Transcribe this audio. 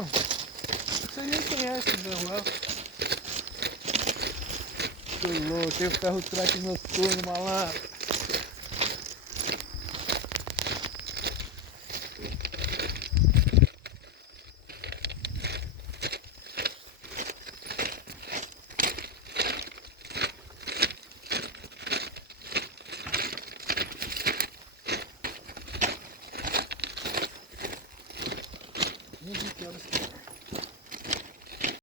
mano. Você nem conhece o Manuel. Tô louco, tem o ferro track noturno, malandro. Que horas